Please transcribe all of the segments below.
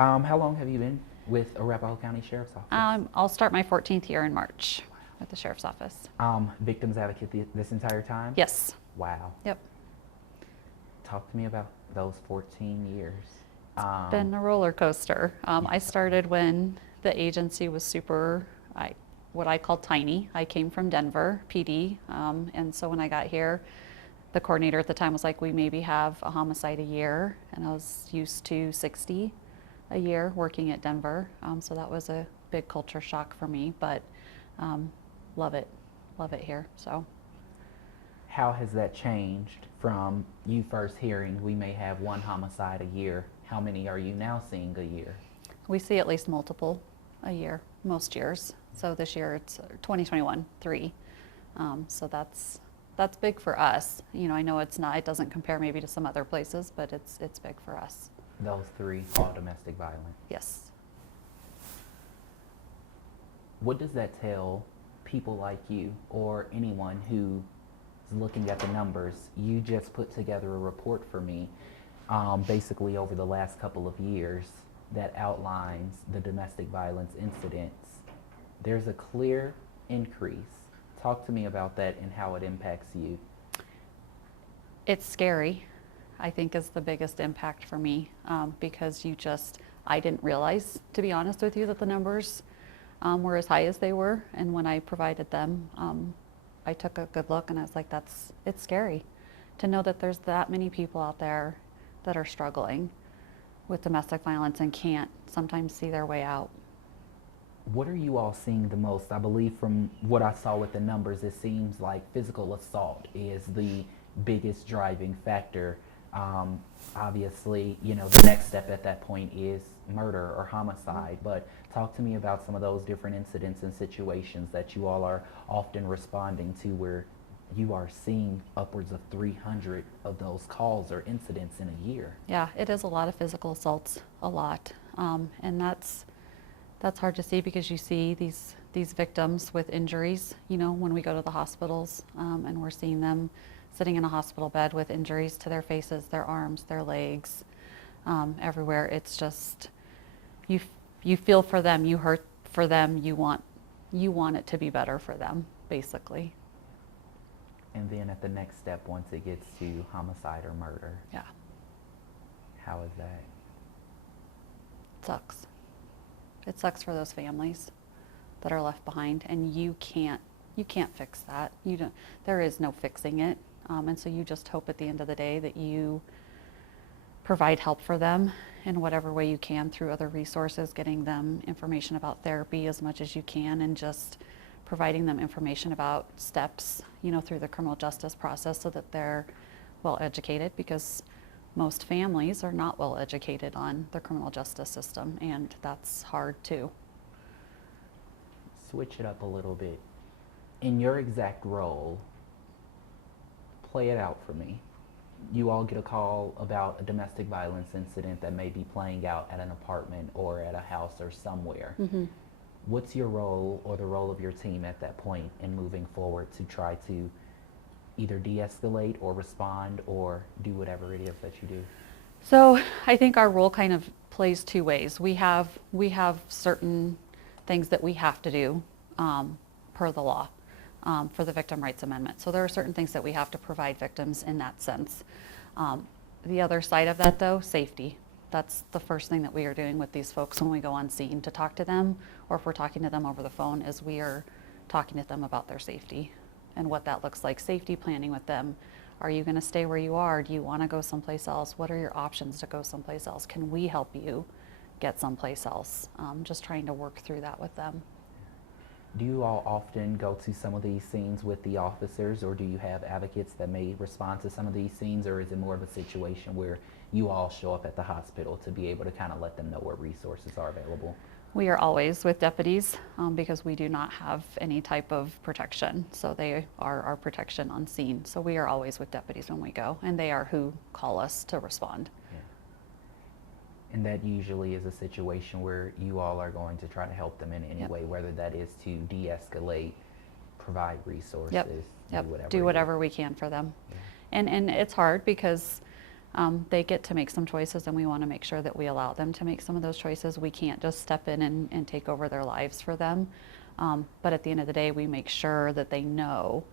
How long have you been with Arapahoe County Sheriff's Office? I'll start my 14th year in March with the Sheriff's Office. Victims advocate this entire time? Yes. Wow. Yep. Talk to me about those 14 years. Been a roller coaster. I started when the agency was what I call tiny. I came from Denver, PD, and so when I got here, the coordinator at the time was like, we maybe have a homicide a year, and I was used to 60 a year working at Denver, so that was a big culture shock for me, but love it here. So How has that changed from you first hearing we may have one homicide a year? How many are you now seeing a year? we see at least multiple a year, most years. So this year it's 2021, 3. So that's big for us. You know, I know it doesn't compare maybe to some other places, but it's big for us. Those 3 all domestic violence. Yes. What does that tell people like you or anyone who is looking at the numbers? You just put together a report for me, basically over the last couple of years, that outlines the domestic violence incidents. There's a clear increase. Talk to me about that and how it impacts you. It's scary, I think, is the biggest impact for me, because I didn't realize, to be honest with you, that the numbers were as high as they were. And when I provided them, I took a good look and I was like, it's scary to know that there's that many people out there that are struggling with domestic violence and can't sometimes see their way out. What are you all seeing the most? I believe from what I saw with the numbers, it seems like physical assault is the biggest driving factor. Obviously, you know, the next step at that point is murder or homicide, but talk to me about some of those different incidents and situations that you all are often responding to, where you are seeing upwards of 300 of those calls or incidents in a year. Yeah, it is a lot of physical assaults, a lot, and that's hard to see because you see these victims with injuries, you know, when we go to the hospitals, and we're seeing them sitting in a hospital bed with injuries to their faces, their arms, their legs, everywhere. It's just, you feel for them, you hurt for them, you want it to be better for them, basically. And then at the next step, once it gets to homicide or murder. Yeah. How is that? It sucks. It sucks for those families that are left behind, and you can't fix that. There is no fixing it. And so you just hope at the end of the day that you provide help for them in whatever way you can through other resources, getting them information about therapy as much as you can, and just providing them information about steps, you know, through the criminal justice process so that they're well educated, because most families are not well educated on the criminal justice system, and that's hard too. Switch it up a little bit. In your exact role, play it out for me. You all get a call about a domestic violence incident that may be playing out at an apartment or at a house or somewhere. Mm-hmm. What's your role or the role of your team at that point in moving forward to try to either de-escalate or respond or do whatever it is that you do? So I think our role kind of plays 2 ways. We have certain things that we have to do per the law for the Victim Rights Amendment. So there are certain things that we have to provide victims in that sense. The other side of that, though, safety. That's the first thing that we are doing with these folks when we go on scene to talk to them, or if we're talking to them over the phone, is we are talking to them about their safety and what that looks like. Safety planning with them. Are you going to stay where you are? Do you want to go someplace else? What are your options to go someplace else? Can we help you get someplace else? Just trying to work through that with them. Do you all often go to some of these scenes with the officers, or do you have advocates that may respond to some of these scenes, or is it more of a situation where you all show up at the hospital to be able to kind of let them know what resources are available? We are always with deputies because we do not have any type of protection. So they are our protection on scene. So we are always with deputies when we go, and they are who call us to respond. Yeah. And that usually is a situation where you all are going to try to help them in any way, whether that is to de-escalate, provide resources, Yep. do whatever. Do whatever we can for them. Yeah. And it's hard because They get to make some choices, and we want to make sure that we allow them to make some of those choices. We can't just step in and take over their lives for them. But at the end of the day, we make sure that they know,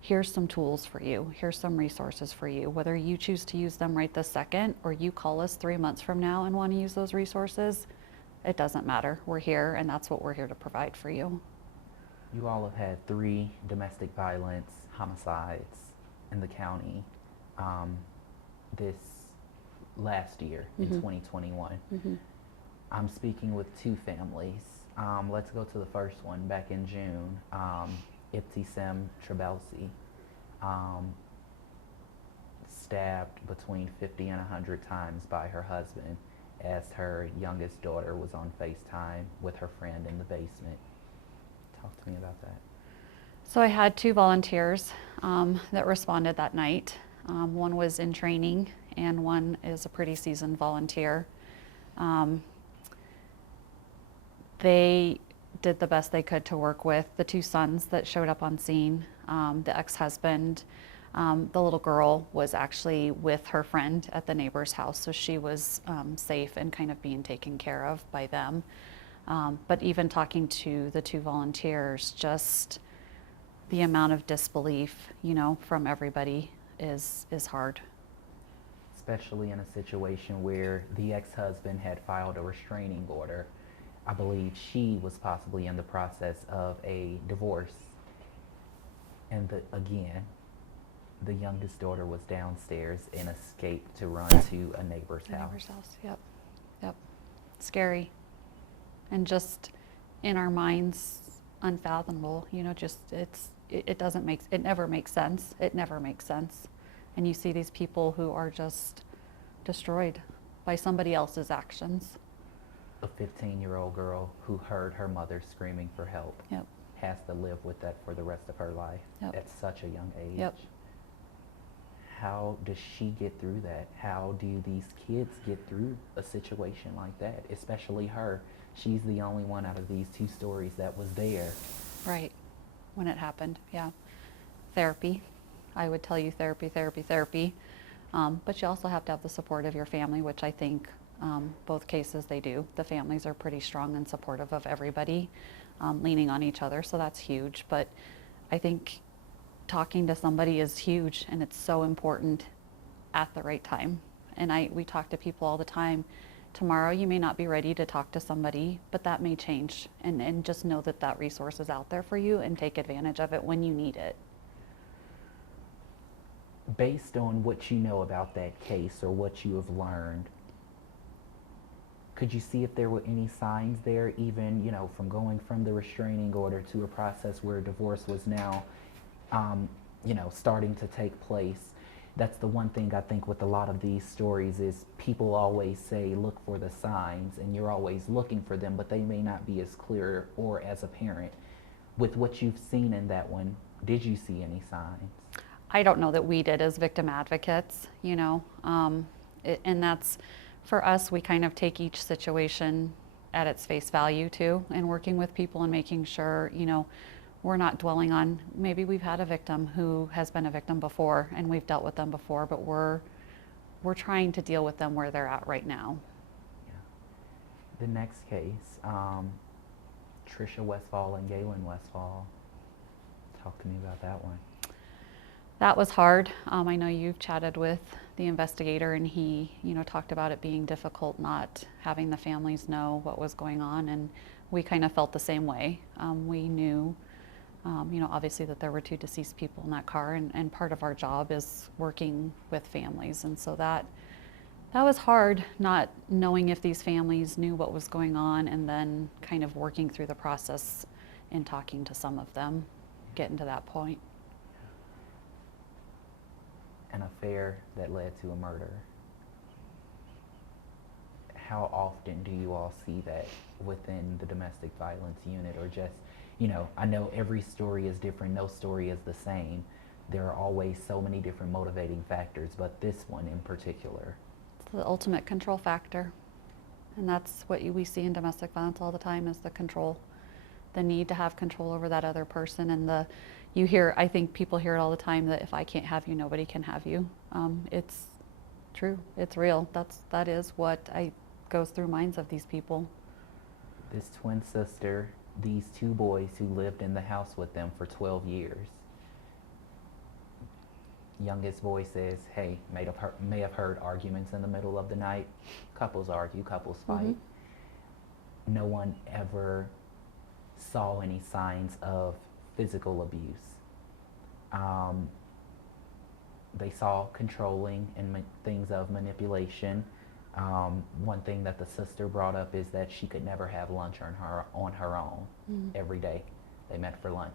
here's some tools for you, here's some resources for you. Whether you choose to use them right this second, or you call us 3 months from now and want to use those resources, it doesn't matter. We're here, and that's what we're here to provide for you. You all have had 3 domestic violence homicides in the county this last year in 2021. I'm speaking with 2 families. Let's go to the first one. Back in June, Ibtisam Trabelsi stabbed between 50 and 100 times by her husband as her youngest daughter was on FaceTime with her friend in the basement. Talk to me about that. So I had 2 volunteers that responded that night. One was in training, and one is a pretty seasoned volunteer. They did the best they could to work with the 2 sons that showed up on scene, the ex-husband. The little girl was actually with her friend at the neighbor's house, so she was safe and kind of being taken care of by them. But even talking to the 2 volunteers, just the amount of disbelief, from everybody is hard. Especially in a situation where the ex-husband had filed a restraining order. I believe she was possibly in the process of a divorce. And again, the youngest daughter was downstairs and escaped to run to a neighbor's house. Neighbor's house, yep. Scary. And just in our minds, unfathomable. It doesn't make, it never makes sense. It never makes sense. And you see these people who are just destroyed by somebody else's actions. A 15-year-old girl who heard her mother screaming for help has to live with that for the rest of her life at such a young age. How does she get through that? How do these kids get through a situation like that? Especially her. She's the only one out of these 2 stories that was there. Right. When it happened, yeah. Therapy. I would tell you therapy. But you also have to have the support of your family, which I think both cases they do. The families are pretty strong and supportive of everybody, leaning on each other, so that's huge. But I think talking to somebody is huge, and it's so important at the right time. And we talk to people all the time. Tomorrow you may not be ready to talk to somebody, but that may change. And just know that resource is out there for you, and take advantage of it when you need it. Based on what you know about that case or what you have learned, could you see if there were any signs there, even, from going from the restraining order to a process where divorce was now, starting to take place? That's the one thing I think with a lot of these stories is people always say, look for the signs, and you're always looking for them, but they may not be as clear or as apparent. With what you've seen in that one, did you see any signs? I don't know that we did as victim advocates, and that's, for us, we kind of take each situation at its face value too, and working with people and making sure, we're not dwelling on, maybe we've had a victim who has been a victim before and we've dealt with them before, but we're trying to deal with them where they're at right now. The next case, Tricia Westfall and Galen Westfall. Talk to me about that one. That was hard. I know you've chatted with the investigator, and he, talked about it being difficult not having the families know what was going on, and we kind of felt the same way. We knew, obviously that there were 2 deceased people in that car, and part of our job is working with families, and so that was hard, not knowing if these families knew what was going on, and then kind of working through the process and talking to some of them, getting to that point. An affair that led to a murder. How often do you all see that within the domestic violence unit, or just, I know every story is different, no story is the same. There are always so many different motivating factors, but this one in particular. It's the ultimate control factor. And that's what we see in domestic violence all the time, is the control. The need to have control over that other person, and I think people hear it all the time, that if I can't have you, nobody can have you. true. It's real. That is what goes through minds of these people. This twin sister, these two boys who lived in the house with them for 12 years. Youngest boy says, hey, may have heard arguments in the middle of the night. Couples argue, couples fight. No one ever saw any signs of physical abuse. They saw controlling and things of manipulation. One thing that the sister brought up is that she could never have lunch on her own every day. They met for lunch.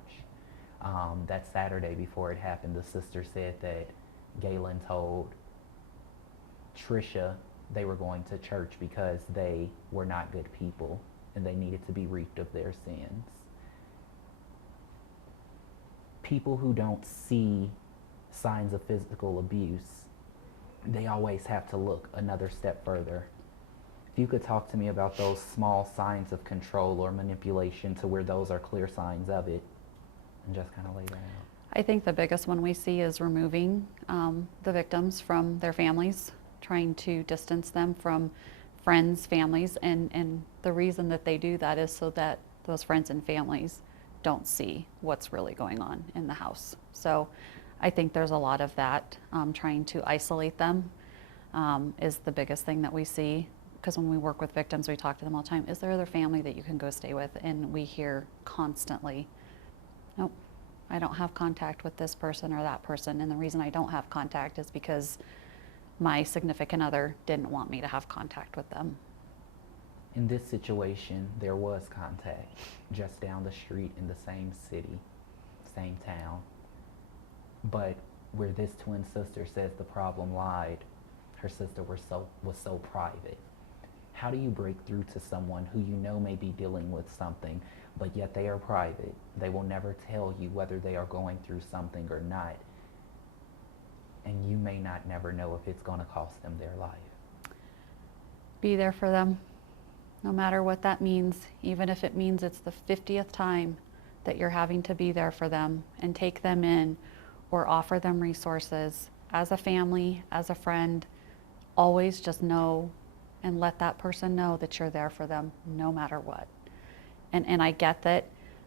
That Saturday before it happened, the sister said that Galen told Tricia they were going to church because they were not good people and they needed to be reaped of their sins. People who don't see signs of physical abuse, they always have to look another step further. If you could talk to me about those small signs of control or manipulation to where those are clear signs of it, and just kind of lay that out. I think the biggest one we see is removing the victims from their families, trying to distance them from friends, families, and the reason that they do that is so that those friends and families don't see what's really going on in the house. So I think there's a lot of that. Trying to isolate them is the biggest thing that we see, because when we work with victims, we talk to them all the time. Is there other family that you can go stay with? And we hear constantly, nope, I don't have contact with this person or that person. And the reason I don't have contact is because my significant other didn't want me to have contact with them. In this situation, there was contact just down the street in the same city, same town. But where this twin sister says the problem lied, her sister was so private. How do you break through to someone who you know may be dealing with something, but yet they are private? They will never tell you whether they are going through something or not. And you may not never know if it's going to cost them their life. Be there for them, no matter what that means, even if it means it's the 50th time that you're having to be there for them and take them in or offer them resources. As a family, as a friend, always just know and let that person know that you're there for them no matter what. And I get that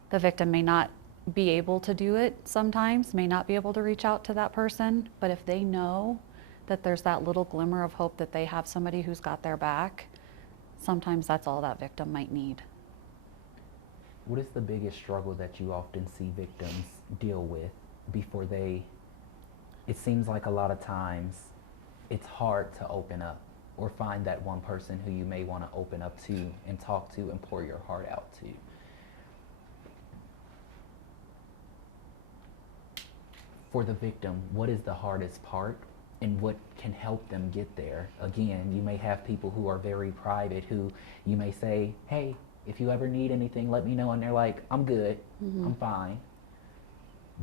the victim may not be able to do it sometimes, may not be able to reach out to that person, but if they know that there's that little glimmer of hope that they have somebody who's got their back, sometimes that's all that victim might need. What is the biggest struggle that you often see victims deal with before it seems like a lot of times it's hard to open up or find that one person who you may want to open up to and talk to and pour your heart out to? For the victim, what is the hardest part and what can help them get there? Again, you may have people who are very private who you may say, hey, if you ever need anything, let me know. And they're like, I'm good, I'm fine.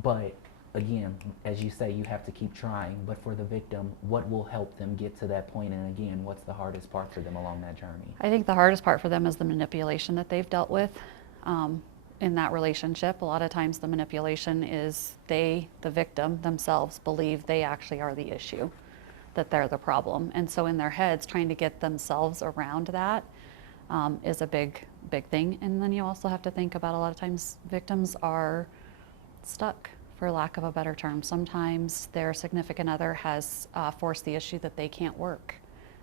But again, as you say, you have to keep trying. But for the victim, what will help them get to that point? And again, what's the hardest part for them along that journey? I think the hardest part for them is the manipulation that they've dealt with in that relationship. A lot of times the manipulation is the victim themselves believe they actually are the issue, that they're the problem. And so in their heads, trying to get themselves around that is a big thing. And then you also have to think about, a lot of times victims are stuck, for lack of a better term. Sometimes their significant other has forced the issue that they can't work,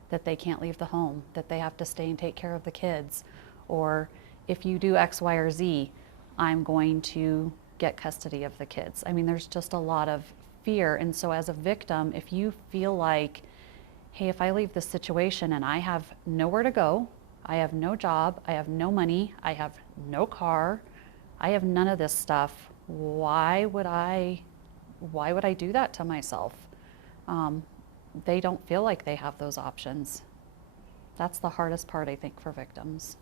that they can't leave the home, that they have to stay and take care of the kids, or if you do X, Y, or Z, I'm going to get custody of the kids. I mean, there's just a lot of fear. And so as a victim, if you feel like, hey, if I leave this situation and I have nowhere to go, I have no job, I have no money, I have no car, I have none of this stuff, why would I do that to myself? They don't feel like they have those options. That's the hardest part, I think, for victims.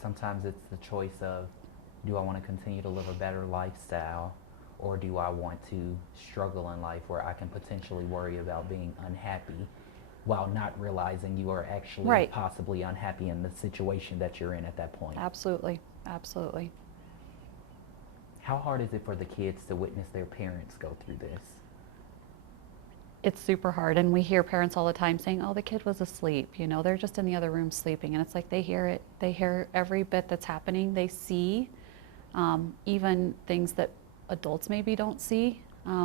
Sometimes it's the choice of, do I want to continue to live a better lifestyle, or do I want to struggle in life where I can potentially worry about being unhappy while not realizing you are actually possibly unhappy in the situation that you're in at that point? Absolutely, absolutely. How hard is it for the kids to witness their parents go through this? It's super hard, and we hear parents all the time saying, oh, the kid was asleep, you know, they're just in the other room sleeping, and it's like they hear it, they hear every bit that's happening, they see even things that adults maybe don't see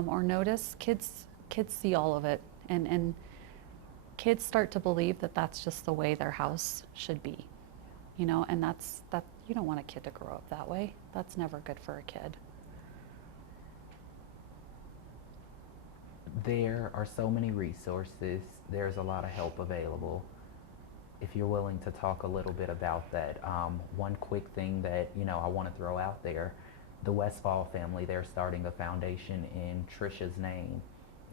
or notice. Kids see all of it, and kids start to believe that that's just the way their house should be, you know, and that you don't want a kid to grow up that way. That's never good for a kid. There are so many resources. There's a lot of help available. If you're willing to talk a little bit about that, one quick thing that I want to throw out there, the Westfall family, they're starting a foundation in Tricia's name.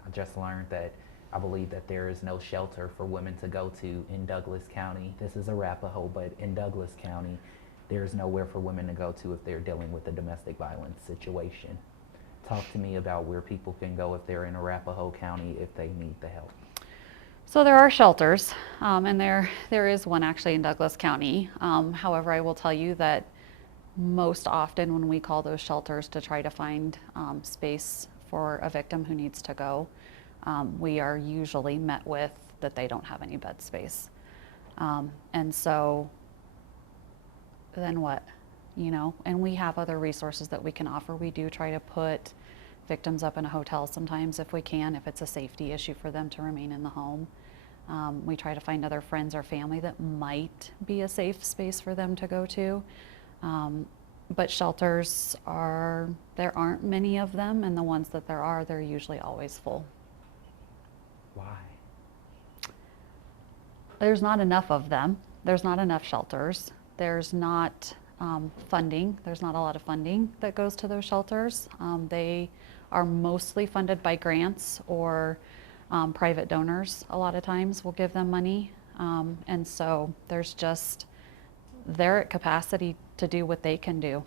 I just learned that I believe that there is no shelter for women to go to in Douglas County. This is Arapahoe, but in Douglas County, there's nowhere for women to go to if they're dealing with a domestic violence situation. Talk to me about where people can go if they're in Arapahoe County if they need the help. So there are shelters, and there is one actually in Douglas County. However, I will tell you that most often when we call those shelters to try to find space for a victim who needs to go, we are usually met with that they don't have any bed space. And so then what? And we have other resources that we can offer. We do try to put victims up in a hotel sometimes if we can, if it's a safety issue for them to remain in the home. We try to find other friends or family that might be a safe space for them to go to. But shelters there aren't many of them, and the ones that there are, they're usually always full. Why? There's not enough of them. There's not enough shelters. There's not funding. There's not a lot of funding that goes to those shelters. They are mostly funded by grants or private donors. A lot of times will give them money. And so they're at capacity to do what they can do.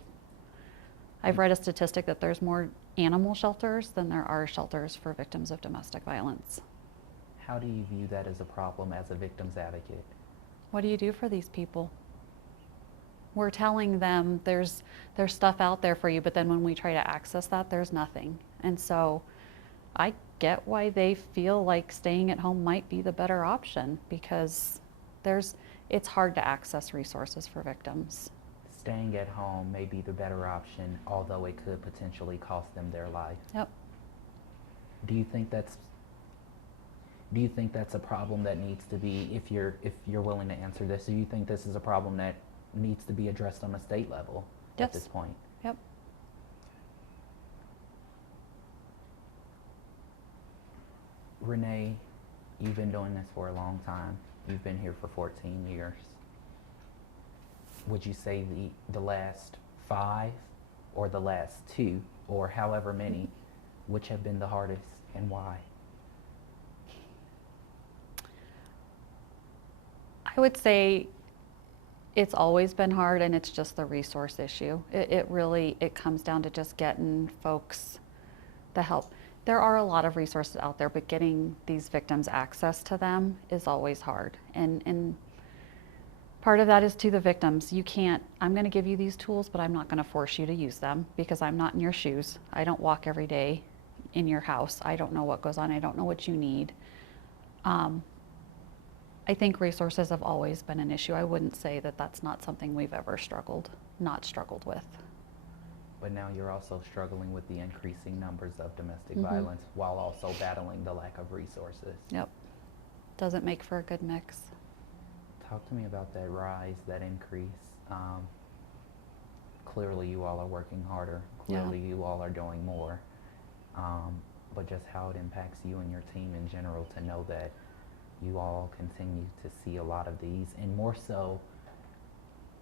I've read a statistic that there's more animal shelters than there are shelters for victims of domestic violence. How do you view that as a problem as a victim's advocate? What do you do for these people? We're telling them there's stuff out there for you, but then when we try to access that, there's nothing. And so I get why they feel like staying at home might be the better option, because it's hard to access resources for victims. Staying at home may be the better option, although it could potentially cost them their life. Yep. Do you think that's a problem that needs to be, if you're willing to answer this, do you think this is a problem that needs to be addressed on a state level Yes. at this point? Yep. Renee, you've been doing this for a long time. You've been here for 14 years. Would you say the last 5 or the last 2 or however many, which have been the hardest and why? I would say it's always been hard, and it's just the resource issue. It really comes down to just getting folks the help. There are a lot of resources out there, but getting these victims access to them is always hard. And part of that is to the victims. I'm going to give you these tools, but I'm not going to force you to use them, because I'm not in your shoes. I don't walk every day in your house. I don't know what goes on. I don't know what you need. I think resources have always been an issue. I wouldn't say that that's not something we've ever not struggled with. But now you're also struggling with the increasing numbers of domestic violence while also battling the lack of resources. Yep. Doesn't make for a good mix. Talk to me about that rise, that increase. Clearly you all are working harder. Clearly you all are doing more. But just how it impacts you and your team in general to know that you all continue to see a lot of these, and more so,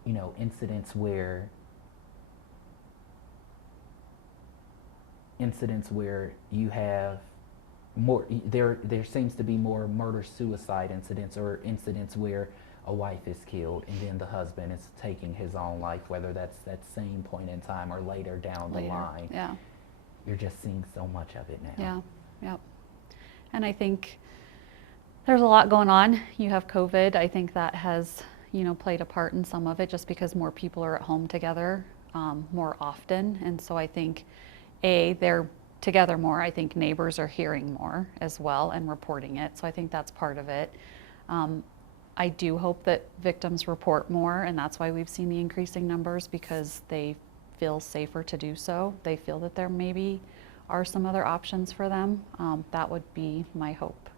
incidents where you have more, there seems to be more murder-suicide incidents, or incidents where a wife is killed and then the husband is taking his own life, whether that's that same point in time or later down the line. Yeah. You're just seeing so much of it now. Yeah, yep. And I think there's a lot going on. You have COVID. I think that has, played a part in some of it, just because more people are at home together more often. And so I think, they're together more. I think neighbors are hearing more as well and reporting it. So I think that's part of it. I do hope that victims report more, and that's why we've seen the increasing numbers, because they feel safer to do so. They feel that there maybe are some other options for them. That would be my hope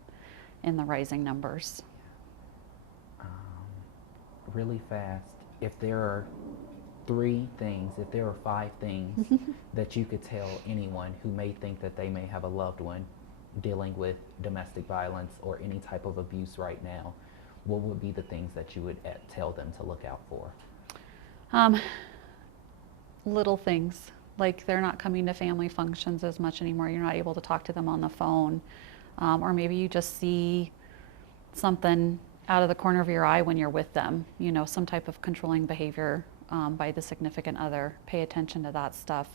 in the rising numbers. Really fast, if there are 5 things that you could tell anyone who may think that they may have a loved one dealing with domestic violence or any type of abuse right now, what would be the things that you would tell them to look out for? Little things, like they're not coming to family functions as much anymore. You're not able to talk to them on the phone. Or maybe you just see something out of the corner of your eye when you're with them, you know, some type of controlling behavior by the significant other. Pay attention to that stuff.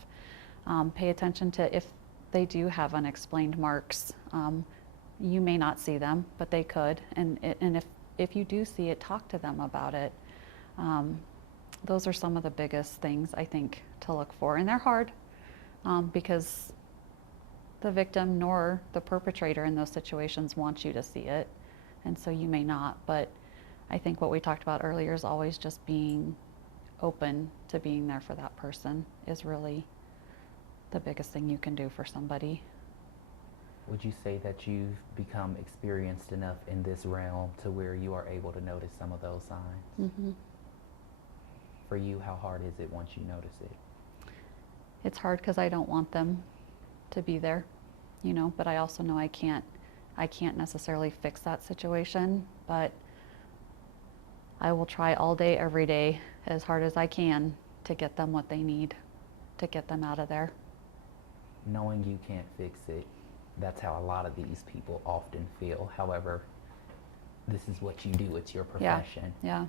Pay attention to if they do have unexplained marks. You may not see them, but they could. And if you do see it, talk to them about it. Those are some of the biggest things I think to look for. And they're hard because the victim nor the perpetrator in those situations wants you to see it. And so you may not, but I think what we talked about earlier is always just being open to being there for that person is really the biggest thing you can do for somebody. Would you say that you've become experienced enough in this realm to where you are able to notice some of those signs? Mm-hmm. For you, how hard is it once you notice it? It's hard because I don't want them to be there, you know, but I also know I can't necessarily fix that situation, but I will try all day, every day, as hard as I can to get them what they need, to get them out of there. Knowing you can't fix it, that's how a lot of these people often feel. However, this is what you do, it's your profession. Yeah.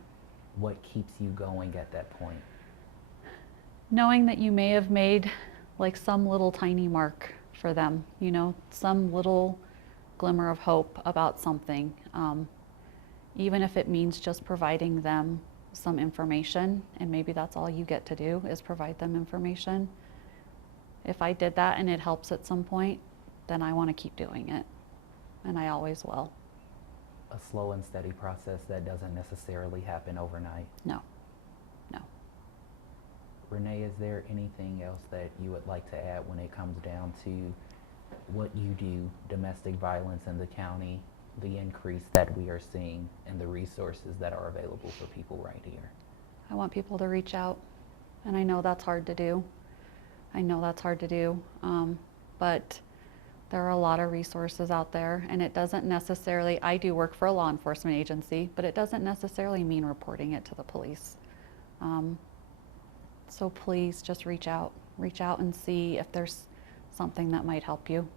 What keeps you going at that point? Knowing that you may have made like some little tiny mark for them, you know, some little glimmer of hope about something, even if it means just providing them some information, and maybe that's all you get to do is provide them information. If I did that and it helps at some point, then I want to keep doing it, and I always will. A slow and steady process that doesn't necessarily happen overnight. No. Renee, is there anything else that you would like to add when it comes down to what you do, domestic violence in the county, the increase that we are seeing, and the resources that are available for people right here? I want people to reach out, and I know that's hard to do. But there are a lot of resources out there, and it doesn't necessarily, I do work for a law enforcement agency, but it doesn't necessarily mean reporting it to the police. So please just reach out and see if there's something that might help you.